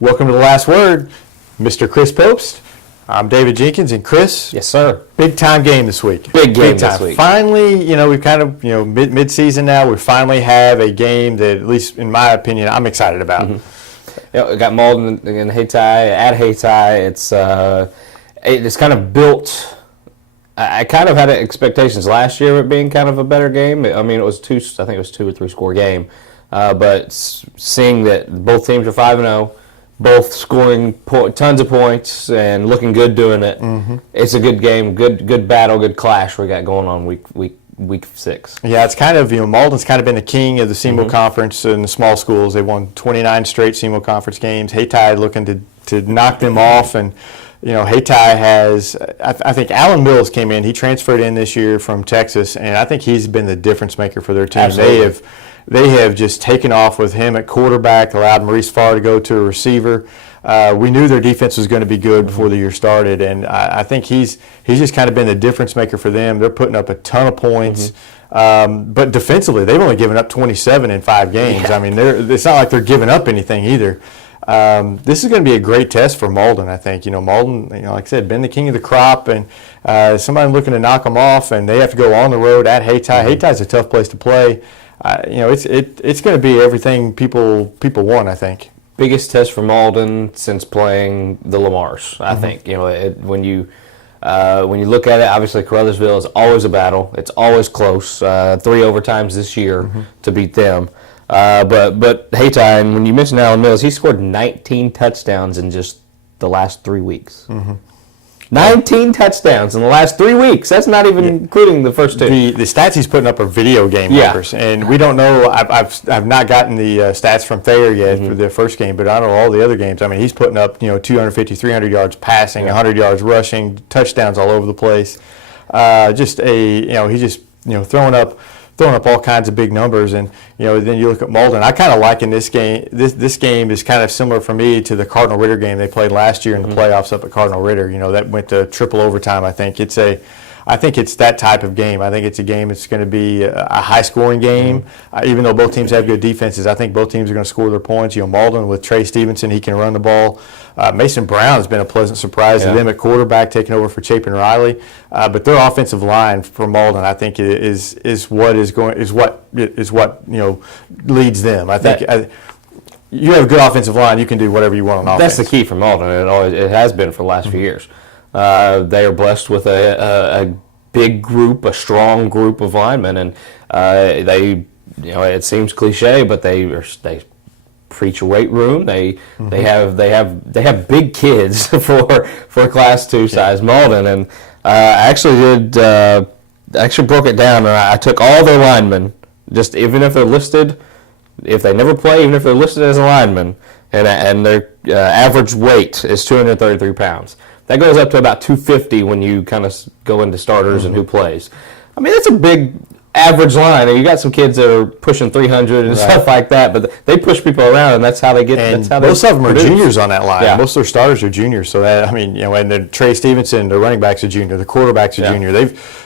Welcome to The Last Word, Mr. Chris Pobst. I'm David Jenkins, and Chris. Yes, sir. Big time game this week. Big game this week. Finally, we've kind of, mid-season now, we finally have a game that, at least in my opinion, I'm excited about. We got Malden and Hayti at Hayti. It's kind of built. I kind of had expectations last year of it being kind of a better game. I mean, I think it was 2 or 3 score game. But seeing that both teams are 5-0, both scoring tons of points and looking good doing it, it's a good game, good battle, good clash we got going on week 6. Yeah, it's kind of, Malden's kind of been the king of the SEMO Conference in the small schools. They won 29 straight SEMO Conference games. Hayti looking to knock them off, and Hayti has, I think Alan Mills came in. He transferred in this year from Texas, and I think he's been the difference maker for their team. Absolutely. They have just taken off with him at quarterback, allowed Maurice Farr to go to a receiver. We knew their defense was going to be good before the year started, and I think he's just kind of been the difference maker for them. They're putting up a ton of points, but defensively, they've only given up 27 in 5 games. Yeah. I mean, it's not like they're giving up anything either. This is going to be a great test for Malden, I think. Malden, like I said, been the king of the crop, and somebody looking to knock them off, and they have to go on the road at Hayti. Hayti's a tough place to play. It's going to be everything people want, I think. Biggest test for Malden since playing the Lamars, I think. When you look at it, obviously Caruthersville is always a battle. It's always close. 3 overtimes this year to beat them. But Hayti, and when you mentioned Alan Mills, he scored 19 touchdowns in just the last 3 weeks. 19 touchdowns in the last 3 weeks. That's not even including the first 2. The stats he's putting up are video game numbers, and we don't know. I've not gotten the stats from Thayer yet for the first game, but I know all the other games. I mean, he's putting up 250, 300 yards passing, 100 yards rushing, touchdowns all over the place. He's just throwing up all kinds of big numbers, and then you look at Malden. I kind of liken this game. This game is kind of similar for me to the Cardinal Ritter game they played last year in the playoffs up at Cardinal Ritter. That went to triple overtime. I think it's that type of game. I think it's a game that's going to be a high-scoring game. Even though both teams have good defenses, I think both teams are going to score their points. Malden with Trey Stevenson, he can run the ball. Mason Brown has been a pleasant surprise to them at quarterback, taking over for Chapin Riley. But their offensive line for Malden, I think, is what leads them. I think. You have a good offensive line, you can do whatever you want on offense. That's the key for Malden. It has been for the last few years. They are blessed with a big group, a strong group of linemen, and it seems cliche, but they preach a weight room. They have big kids for Class 2 size Malden, and I actually broke it down, and I took all their linemen, just even if they're listed. If they never play, even if they're listed as a lineman, and their average weight is 233 pounds, that goes up to about 250 when you kind of go into starters and who plays. I mean, that's a big average line. And you got some kids that are pushing 300 and stuff like that, but they push people around, and that's how they get. And that's how most of them are juniors on that line. Yeah. Most of their starters are juniors. So that and then Trey Stevenson, the running back's a junior, the quarterback's a junior.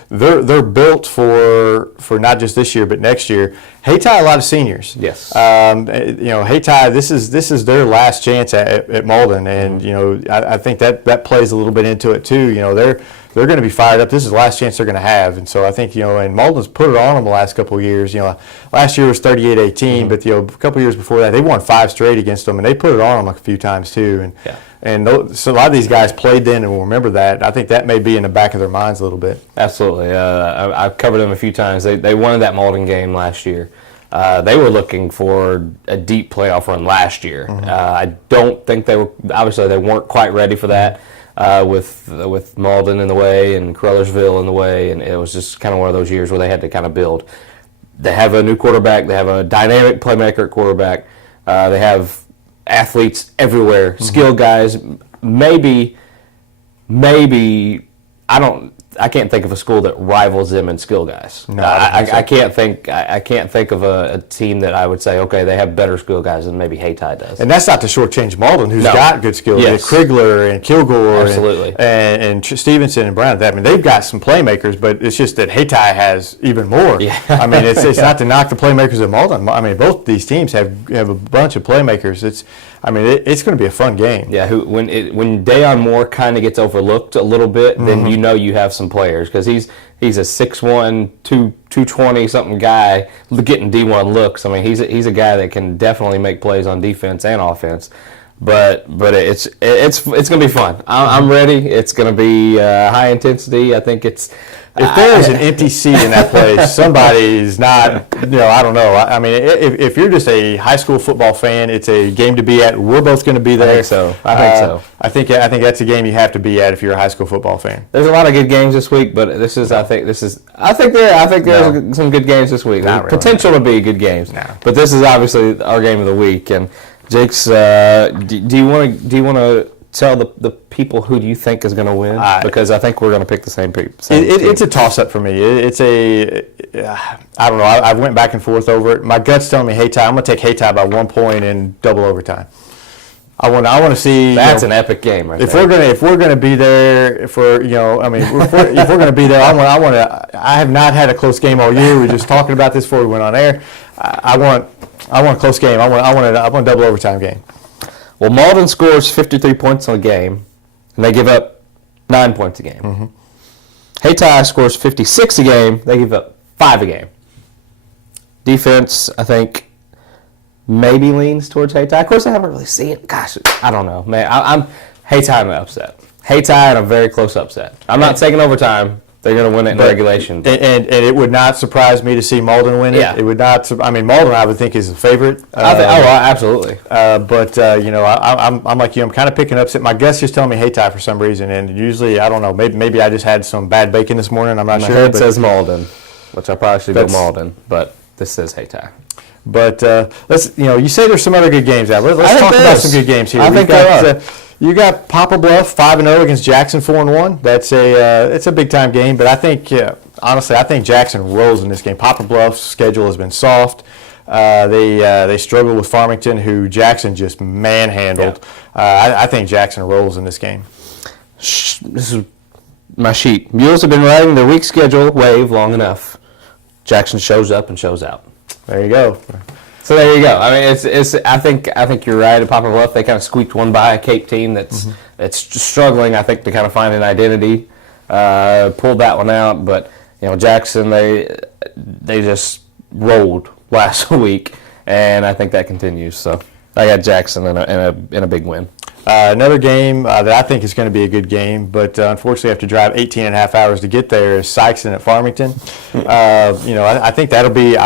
They're built for not just this year but next year. Hayti, a lot of seniors. Yes. Hayti, this is their last chance at Malden, and I think that plays a little bit into it too. They're going to be fired up. This is the last chance they're going to have, and so I think and Malden's put it on them the last couple of years. Last year was 38-18, but a couple of years before that they won 5 straight against them, and they put it on them a few times too. So a lot of these guys played then and will remember that. I think that may be in the back of their minds a little bit. Absolutely. I've covered them a few times. They won that Malden game last year. They were looking for a deep playoff run last year. I don't think they weren't quite ready for that with Malden in the way and Caruthersville in the way, and it was just kind of one of those years where they had to kind of build. They have a new quarterback. They have a dynamic playmaker at quarterback. They have athletes everywhere, skilled guys. Maybe I can't think of a school that rivals them in skill guys. No, I can't think of a team that I would say, okay, they have better skill guys than maybe Hayti does. And that's not to shortchange Malden, who's got good skills. Yes. Krigler and Kilgore Absolutely. and Stevenson and Brown. I mean, they've got some playmakers, but it's just that Hayti has even more. Yeah. I mean, it's not to knock the playmakers of Malden. I mean, both these teams have a bunch of playmakers. I mean, it's going to be a fun game. Yeah, when Dayon Moore kind of gets overlooked a little bit, then you know you have some players because he's a 6'1", 220 something guy getting D1 looks. I mean, he's a guy that can definitely make plays on defense and offense. But it's going to be fun. I'm ready. It's going to be high intensity. I think it's. If there is an empty seat in that place, somebody's not, I don't know. I mean, if you're just a high school football fan, it's a game to be at. We're both going to be there. I think so. I think that's a game you have to be at if you're a high school football fan. There's a lot of good games this week, but I think there's some good games this week. Not really. Potential to be good games. No. But this is obviously our game of the week. And Jake's, do you want to tell the people who do you think is going to win? Because I think we're going to pick the same people. It's a toss-up for me. I don't know. I went back and forth over it. My gut's telling me Hayti. I'm going to take Hayti by 1 point in double overtime. I want to see. That's an epic game, right if we're going to be there for if we're going to be there, I have not had a close game all year. We were just talking about this before we went on air. I want a close game. I want a double overtime game. Well, Malden scores 53 points a game, and they give up 9 points a game. Hayti scores 56 a game. They give up 5 a game. Defense, I think, maybe leans towards Hayti. Of course, I haven't really seen it. Gosh, I don't know. Man, I'm Hayti in an upset. Hayti in a very close upset. I'm not taking overtime. They're going to win it in regulation. And it would not surprise me to see Malden win it. Yeah. It would not. Malden, I would think, is the favorite. Absolutely. But I'm like you. I'm kind of picking upset. My guess just telling me Hayti for some reason, and usually I don't know. Maybe I just had some bad bacon this morning. I'm not sure. My head says Malden, which I probably should go Malden, but this says Hayti. But let's. You say there's some other good games out. Let's talk about some good games here. I think there are. You got Poplar Bluff 5-0 against Jackson 4-1. That's it's a big time game, but I think honestly I think Jackson rolls in this game. Poplar Bluff's schedule has been soft. They struggle with Farmington, who Jackson just manhandled. Yeah. I think Jackson rolls in this game. This is my sheet. Mules have been riding their week schedule wave long enough. Jackson shows up and shows out. There you go. So there you go. I mean, it's. I think you're right. At Poplar Bluff, they kind of squeaked one by a Cape team that's struggling. I think to kind of find an identity. Pulled that one out, but Jackson they just rolled last week, and I think that continues. So I got Jackson in a big win. Another game that I think is going to be a good game, but unfortunately I have to drive 18 and a half hours to get there, is Sikeston at Farmington. I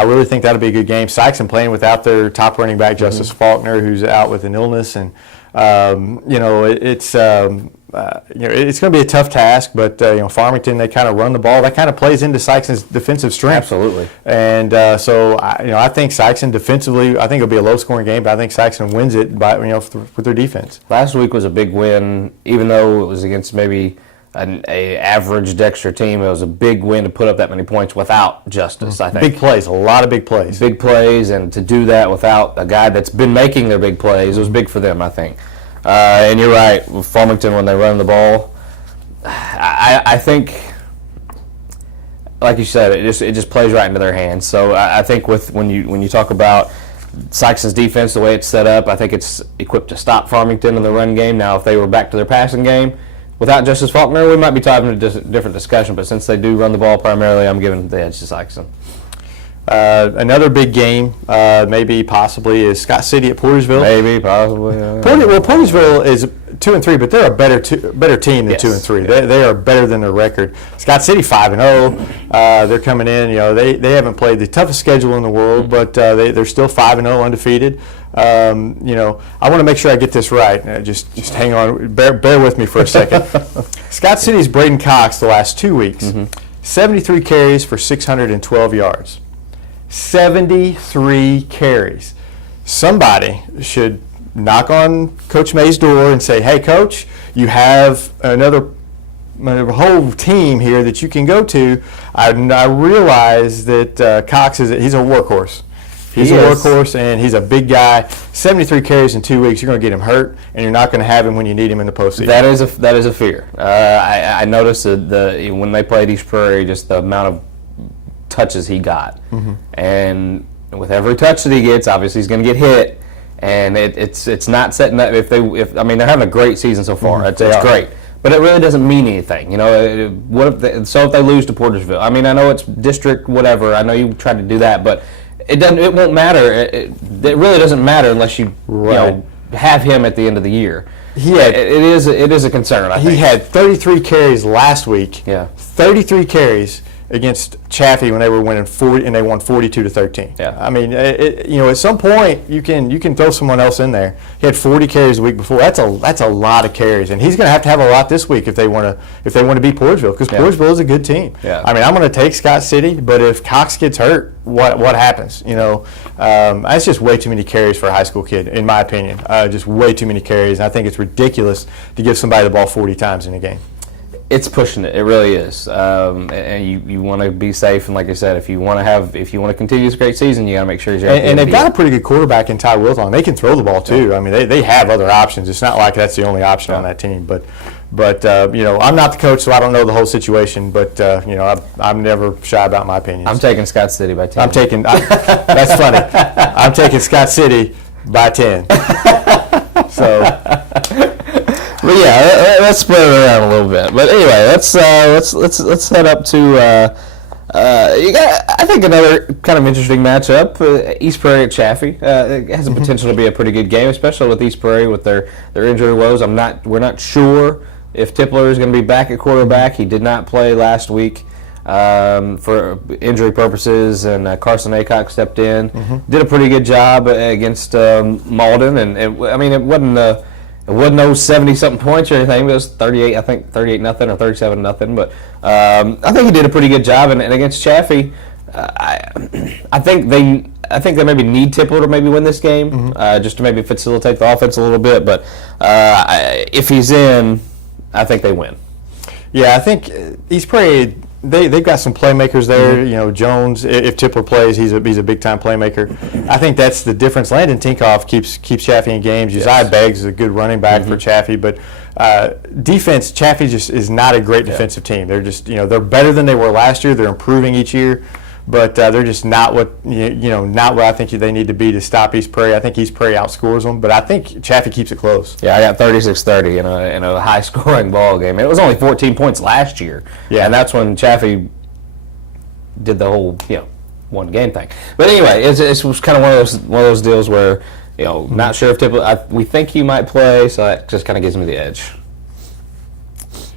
really think that'll be a good game. Sikeston playing without their top running back, Justice Faulkner, who's out with an illness, and it's going to be a tough task, but Farmington, they kind of run the ball. That kind of plays into Sikeston's defensive strength. Absolutely. And I think Sikeston defensively, I think it'll be a low-scoring game, but I think Sikeston wins it by with their defense. Last week was a big win, even though it was against maybe an average Dexter team. It was a big win to put up that many points without Justice. I think big plays, a lot of big plays. Big plays, and to do that without a guy that's been making their big plays, it was big for them, I think. And you're right, with Farmington, when they run the ball, I think, like you said, it just plays right into their hands. So I think when you talk about Sikeston's defense, the way it's set up, I think it's equipped to stop Farmington in the run game. Now, if they were back to their passing game without Justice Faulkner, we might be talking a different discussion. But since they do run the ball primarily, I'm giving the edge to Sikeston. Another big game, maybe possibly, is Scott City at Portersville. Maybe, possibly. Portersville is 2-3, but they're a better team than 2-3. They are better than their record. Scott City 5-0. They're coming in. They haven't played the toughest schedule in the world, but they're still 5-0, undefeated. I want to make sure I get this right. Just hang on. Bear with me for a second. Scott City's Braden Cox the last 2 weeks, 73 carries for 612 yards. 73 carries. Somebody should knock on Coach May's door and say, "Hey, Coach, you have another whole team here that you can go to." I realize that Cox he's a workhorse. He's a workhorse, and he's a big guy. 73 carries in 2 weeks. You're going to get him hurt, and you're not going to have him when you need him in the postseason. That is a fear. I noticed that when they played East Prairie, just the amount of touches he got, and with every touch that he gets, obviously he's going to get hit. and it's not setting up. If I mean, they're having a great season so far. It's great. But it really doesn't mean anything, you know. What if they lose to Portersville? I mean, I know it's district whatever. I know you tried to do that, but it doesn't. It won't matter. It really doesn't matter unless you have him at the end of the year. It is a concern. I think he had 33 carries last week. Yeah, 33 carries against Chaffee when they were winning 40, and they won 42-13. Yeah, I mean, at some point you can throw someone else in there. He had 40 carries the week before. That's a lot of carries, and he's going to have a lot this week if they want to beat Portersville, because Portersville is a good team. Yeah. I mean, I'm going to take Scott City, but if Cox gets hurt, what happens? You know, that's just way too many carries for a high school kid, in my opinion. Just way too many carries. And I think it's ridiculous to give somebody the ball 40 times in a game. It's pushing it. It really is. And you want to be safe. And like I said, if you want to continue this great season, you got to make sure he's ready. And they've got a pretty good quarterback in Ty Wilthon. They can throw the ball too. I mean, they have other options. It's not like that's the only option on that team. But you know, I'm not the coach, so I don't know the whole situation. But you know, I'm never shy about my opinions. I'm taking Scott City by 10. That's funny. I'm taking Scott City by 10. So. But yeah, let's spread it around a little bit. But anyway, let's head up to you got, I think, another kind of interesting matchup. East Prairie at Chaffee. It has the potential to be a pretty good game, especially with East Prairie with their injury woes. We're not sure if Tippler is going to be back at quarterback. He did not play last week for injury purposes, and Carson Aycock stepped in, did a pretty good job against Malden, and it wasn't. It wasn't no 70-something points or anything. It was 38 nothing or 37 nothing. But I think he did a pretty good job. And against Chaffee, I think they maybe need Tippler to maybe win this game, just to maybe facilitate the offense a little bit. But if he's in, I think they win. Yeah, I think East Prairie, they've got some playmakers there. You know, Jones, if Tippler plays, he's a big time playmaker. I think that's the difference. Landon Tinkoff keeps Chaffee in games. Uzziah Beggs is a good running back for Chaffee, but defense, Chaffee just is not a great defensive team. They're just, you know, they're better than they were last year. They're improving each year, but they're just not what not what I think they need to be to stop East Prairie. I think East Prairie outscores them, but I think Chaffee keeps it close. Yeah, I got 36-30 in a high-scoring ball game. It was only 14 points last year, and that's when Chaffee did the whole one game thing. But anyway, it was kind of one of those deals where not sure if Tippler. We think he might play, so that just kind of gives me the edge.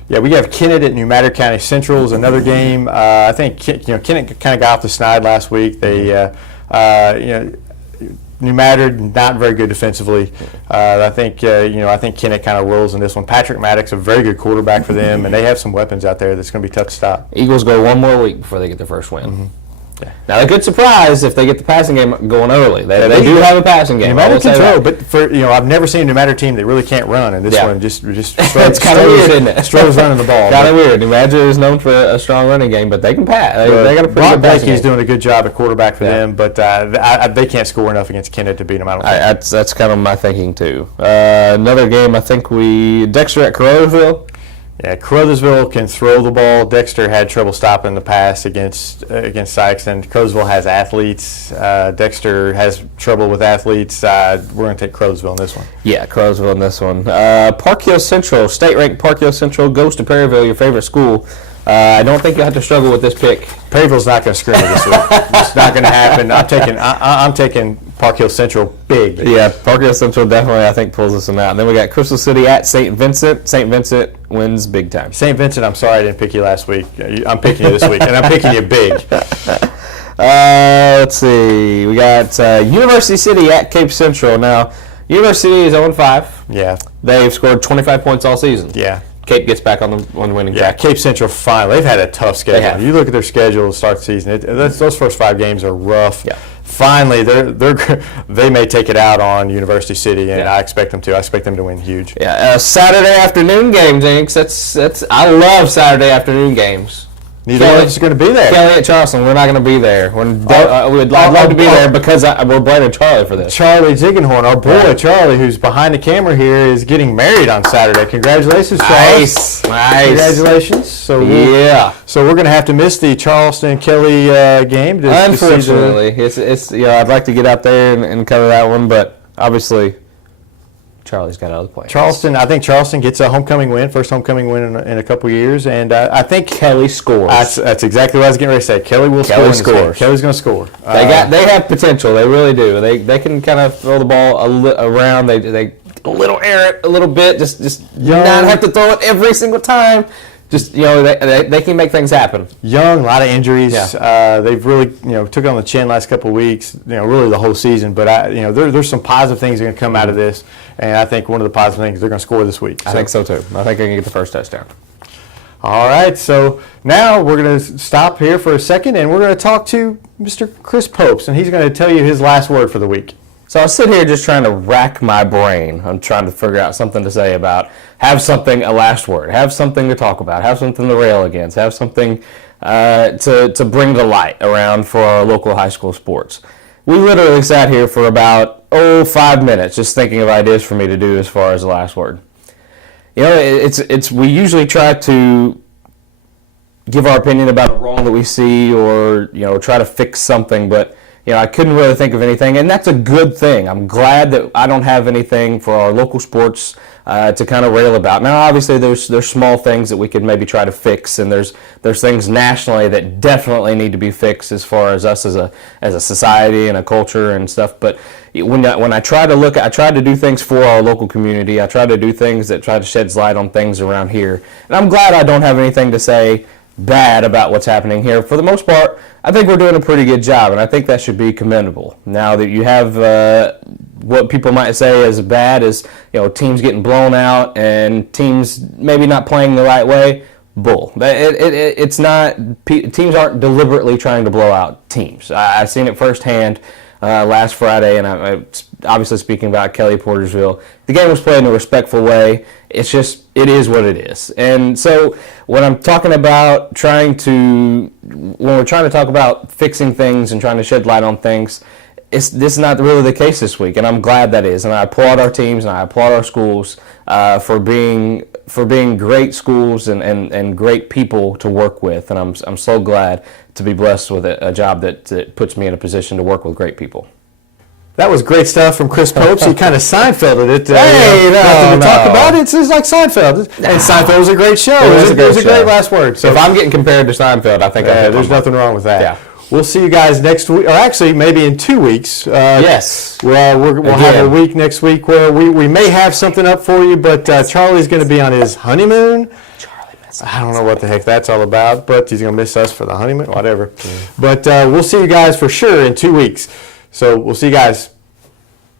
Yeah, we have Kennett at New Madrid County Central is another game. I think Kennett kind of got off the snide last week. They, New Madrid not very good defensively. I think Kennett kind of rolls in this one. Patrick Maddox, a very good quarterback for them, and they have some weapons out there that's going to be tough to stop. Eagles go one more week before they get their first win. Yeah. Now, a good surprise if they get the passing game going early. They do have a passing game. New Madrid can throw, but I've never seen a New Madrid team that really can't run, and this one just it's kind of weird, isn't it? Stroh's running the ball. Kind of weird. New Madrid is known for a strong running game, but they can pass. They got a pretty good passing game. Blakey's doing a good job at quarterback for them, but they can't score enough against Kennett to beat them. I don't think. That's kind of my thinking too. Another game, I think Dexter at Carruthersville. Yeah, Carruthersville can throw the ball. Dexter had trouble stopping the pass against Sikeston. Carruthersville has athletes. Dexter has trouble with athletes. We're going to take Carruthersville in this one. Yeah, Carruthersville in this one. Park Hill Central, state-ranked Park Hill Central goes to Perryville, your favorite school. I don't think you'll have to struggle with this pick. Perryville's not going to screw me this week. It's not going to happen. I'm taking Park Hill Central big. Yeah, Park Hill Central definitely, I think, pulls this one out. And then we got Crystal City at St. Vincent. St. Vincent wins big time. St. Vincent, I'm sorry I didn't pick you last week. I'm picking you this week, and I'm picking you big. Let's see. We got University City at Cape Central. Now, University is 0-5. Yeah. They've scored 25 points all season. Yeah. Cape gets back on the winning track. Yeah, Cape Central finally. They've had a tough schedule. You look at their schedule to start the season. Those first 5 games are rough. Yeah. Finally, they may take it out on University City, and I expect them to. I expect them to win huge. Yeah, Saturday afternoon game, Jinx. That's I love Saturday afternoon games. Neither one of us is going to be there. Kelly at Charleston, we're not going to be there. I'd love to be there because we're blaming Charlie for this. Charlie Ziegenhorn, our boy Charlie, who's behind the camera here, is getting married on Saturday. Congratulations, Charlie. Nice. Congratulations. So we're going to have to miss the Charleston-Kelly game. Unfortunately, it's I'd like to get out there and cover that one, but obviously, Charlie's got other plans. I think Charleston gets a homecoming win, first homecoming win in a couple years, and I think Kelly scores. That's exactly what I was getting ready to say. Kelly will score. Scores. Kelly's going to score. They have potential. They really do. They can kind of throw the ball around. They a little errant, a little bit. Just not have to throw it every single time. Just they can make things happen. Young, a lot of injuries. Yeah. They've really took it on the chin last couple of weeks. Really the whole season. But there's some positive things that are going to come out of this, and I think one of the positive things they're going to score this week. I think so too. I think they can get the first touchdown. All right. So now we're going to stop here for a second, and we're going to talk to Mr. Chris Pobst, and he's going to tell you his last word for the week. So I sit here just trying to rack my brain. I'm trying to figure out something to say about, have something, a last word, have something to talk about, have something to rail against, have something to bring to light around for our local high school sports. We literally sat here for about 5 minutes just thinking of ideas for me to do as far as the last word. We usually try to give our opinion about a wrong that we see or try to fix something, but I couldn't really think of anything, and that's a good thing. I'm glad that I don't have anything for our local sports to kind of rail about. Now, obviously, there's small things that we could maybe try to fix, and there's things nationally that definitely need to be fixed as far as us as a society and a culture and stuff. But when I try to look, I try to do things for our local community. I try to do things that try to shed light on things around here, and I'm glad I don't have anything to say bad about what's happening here. For the most part, I think we're doing a pretty good job, and I think that should be commendable. Now that you have what people might say as bad as teams getting blown out and teams maybe not playing the right way, bull. It's not. Teams aren't deliberately trying to blow out teams. I've seen it firsthand last Friday, and I'm obviously speaking about Kelly Portersville. The game was played in a respectful way. It is what it is. And so when I'm talking about when we're trying to talk about fixing things and trying to shed light on things, this is not really the case this week, and I'm glad that is. And I applaud our teams and I applaud our schools for being great schools and great people to work with. And I'm so glad to be blessed with a job that puts me in a position to work with great people. That was great stuff from Chris Pobst. He kind of Seinfelded it. Nothing to talk about. It's like Seinfeld. And Seinfeld was a great show. It was a great last word. So if I'm getting compared to Seinfeld, I think there's nothing wrong with that. Yeah. We'll see you guys next week, or actually maybe in 2 weeks. Yes. We'll have a week next week where we may have something up for you, but Charlie's going to be on his honeymoon. I don't know what the heck that's all about, but he's going to miss us for the honeymoon, whatever. But we'll see you guys for sure in 2 weeks. So we'll see you guys.